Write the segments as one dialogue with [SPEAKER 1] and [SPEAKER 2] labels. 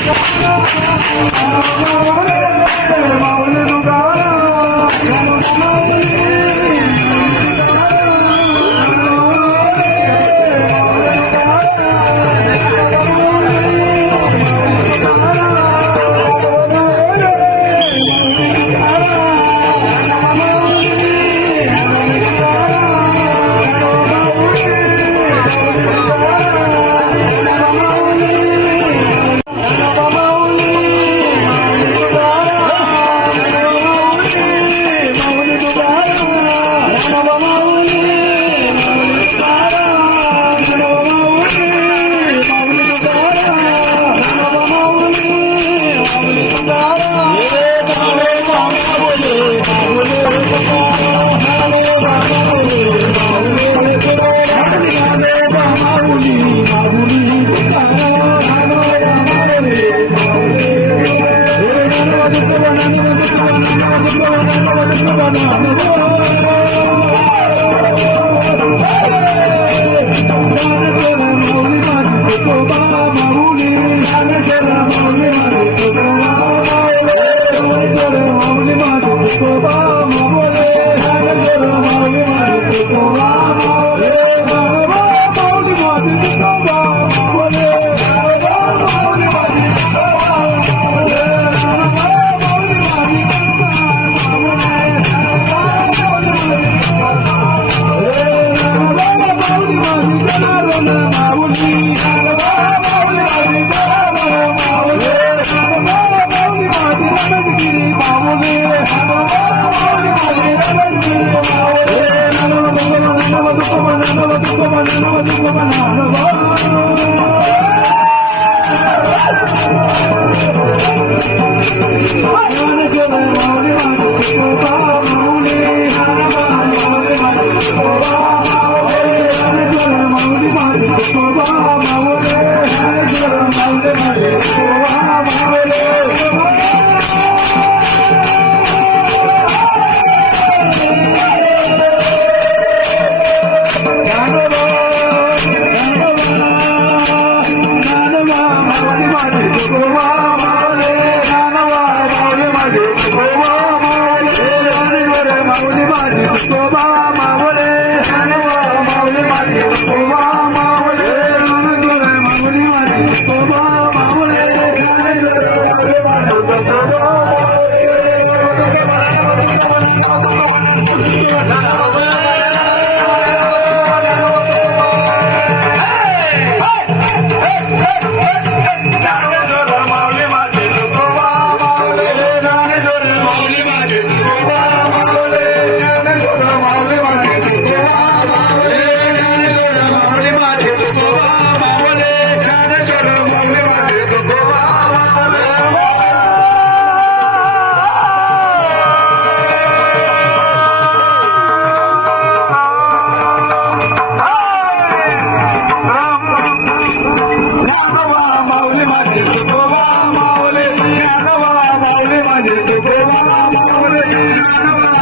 [SPEAKER 1] Oh, my 那就不
[SPEAKER 2] 说吧
[SPEAKER 1] ভগবতী কমনা ভগবতী কমনা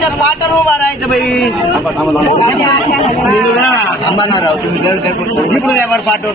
[SPEAKER 1] याच्या पाटर उभा राहायचं बाई. थांबणार तुम्ही घर घर इकडून या बरं पाठवर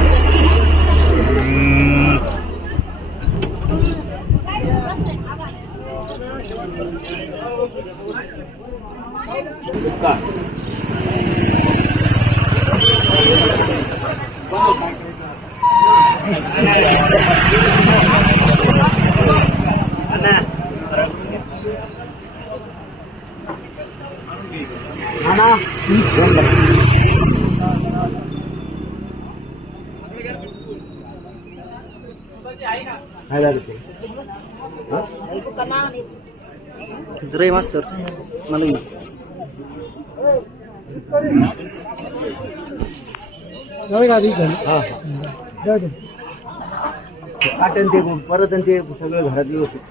[SPEAKER 1] Dre Master, malu काटन ते परत ते सगळं घरात व्यवस्थित.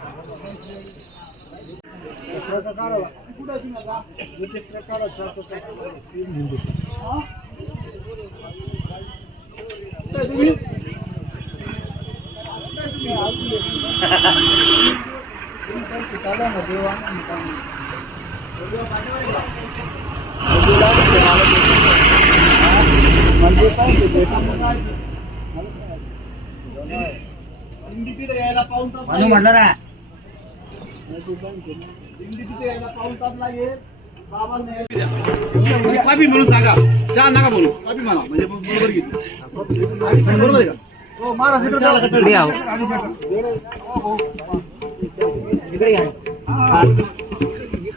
[SPEAKER 1] म्हणून म्हटलं ना
[SPEAKER 2] पापी म्हणून सांगा। चहा नका बोलू। पापी म्हणा म्हणजे बरोबर घेतलं बरोबर आहे का हो महाराज इकडे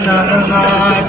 [SPEAKER 2] જના